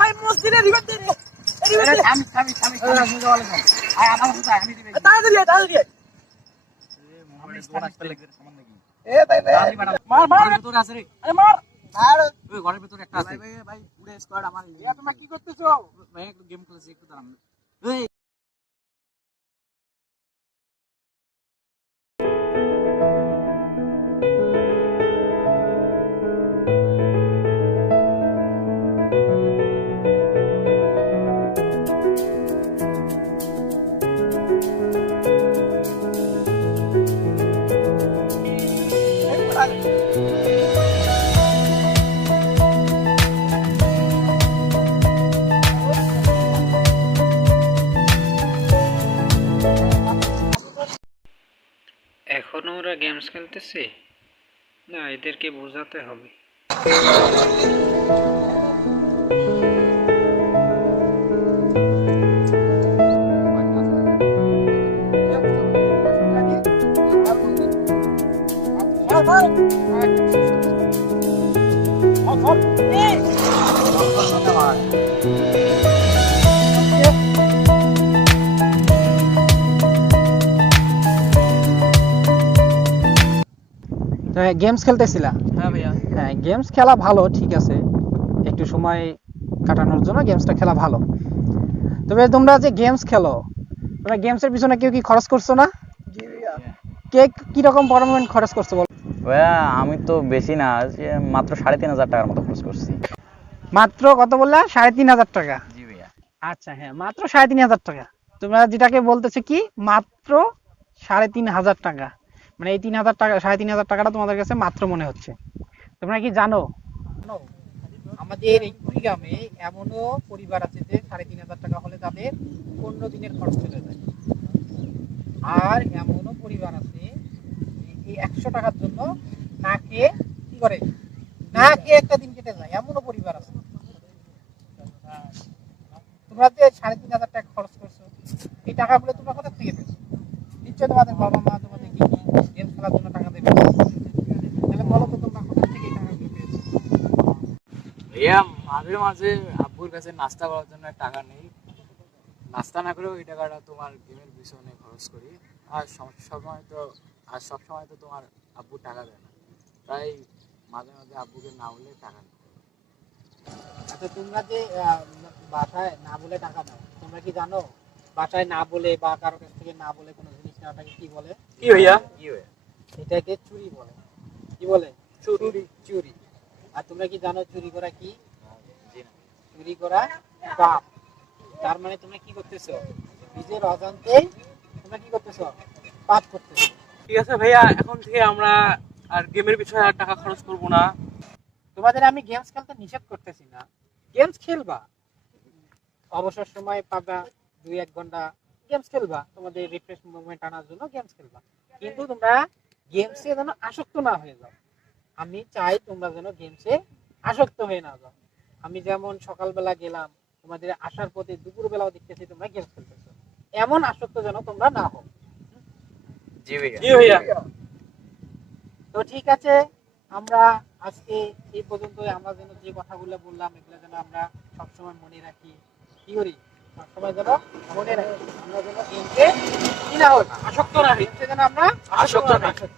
ভাই মসজিদে রিভার দে ঘরের ভেতরে একটা আছে ভাই পুরো স্কোয়াড আমার তোমরা কি করতেছো ভাই একটু গেম খেলছি একটু দাঁড়ান এখনো ওরা গেমস খেলতেছে না, এদেরকে বোঝাতে হবে। গেমস খেলতেছিলা? হ্যাঁ ভাইয়া। হ্যাঁ, গেমস খেলা ভালো, ঠিক আছে, একটু সময় কাটানোর জন্য গেমসটা খেলা ভালো। তবে তোমরা যে গেমস খেলো, তোমরা গেমসের পিছনে কেউ কি খরচ করছো না? জি ভাইয়া। কে কি রকম পরিমাণ খরচ করছো বলো? ভাইয়া আমি তো বেশি না, মাত্র 3,500 টাকার মতো খরচ করছি। মাত্র কত বললা? 3,500 টাকা? জি ভাইয়া। আচ্ছা, হ্যাঁ, মাত্র 3,500 টাকা। তোমরা যেটাকে বলতেছে কি মাত্র 3,500 টাকা, মানে এই 3,000 টাকা 3,500 টাকাটা তোমাদের কাছে মাত্র মনে হচ্ছে। তোমরা কি জানো আমাদের এই কুড়িগ্রামে এমনও পরিবার আছে যে 3,500 টাকা হলে তাদের 15 দিনের খরচ চলে যায়, আর এমনও পরিবার আছে এই 100 টাকার জন্য না খেয়ে কি করে, না খেয়ে একটা দিন কেটে যায়, এমনও পরিবার আছে। তোমরা যে 3,500 টাকা খরচ করছো, এই টাকাগুলো তোমরা কোথা থেকে পেয়েছো? নিশ্চয় তোমাদের বাবা মা তোমাদের কি গেম খেলার জন্য টাকা দেবে, তাহলে বলো তো তোমরা কোথা থেকে এই টাকাগুলো পেয়েছো? ভাইয়া মাঝে মাঝে আব্বুর কাছে নাস্তা করার জন্য টাকা নেই, নাস্তা না করেও এই টাকাটা তোমার গেমের পিছনে খরচ করি। আর সব সময় তো তোমার আব্বু টাকা দেয় না, তাই মাঝে মাঝে আব্বুকে না বলে টাকা নেই। আচ্ছা, তোমরা যে বাসায় না বলে টাকা দাও, তোমরা কি জানো বাসায় না বলে বা কারো কাছ থেকে না বলে কোনো জিনিস নেওয়াটাকে কি বলে? কি ভাইয়া? এটাকে চুরি বলে। কি বলে? চুরি। চুরি। আর তোমরা কি জানো চুরি করা কি? চুরি করা পাপ। তার মানে তোমরা কি করতেছো? নিজের অজান্তেই তোমরা কি করতেছো? পাপ করতেছো। ঠিক আছে ভাইয়া, এখন থেকে আমরা আর গেমের পিছনে আর টাকা খরচ করব না। তোমাদের আমি গেমস খেলতে নিষেধ করতেছি না, গেমস খেলবা, অবসর সময় পাবা 2-1 ঘন্টা গেমস খেলবা, তোমাদের রিফ্রেশ মুভমেন্ট আনার জন্য গেমস খেলবা, কিন্তু তোমরা গেমসে যেন আসক্ত না হয়ে যাও। আমি চাই তোমরা যেন গেমসে আসক্ত হয়ে না যাও। আমি যেমন সকালবেলা গেলাম, তোমাদের আসার পথে দুপুরবেলাও দেখতেছি তোমরা গেমস খেলতেছো, এমন আসক্ত যেন তোমরা না হও। জি ভাইয়া। জি ভাইয়া। তো ঠিক আছে, আমরা আজকে এই পর্যন্তই। আমরা যেন যে কথাগুলো বললাম এগুলো যেন আমরা সবসময় মনে রাখি, কি করি সবসময় যেন মনে রাখি, আমরা যেন গেমকে কি না হই, আসক্ত না হই, যেন আমরা আসক্ত না হই।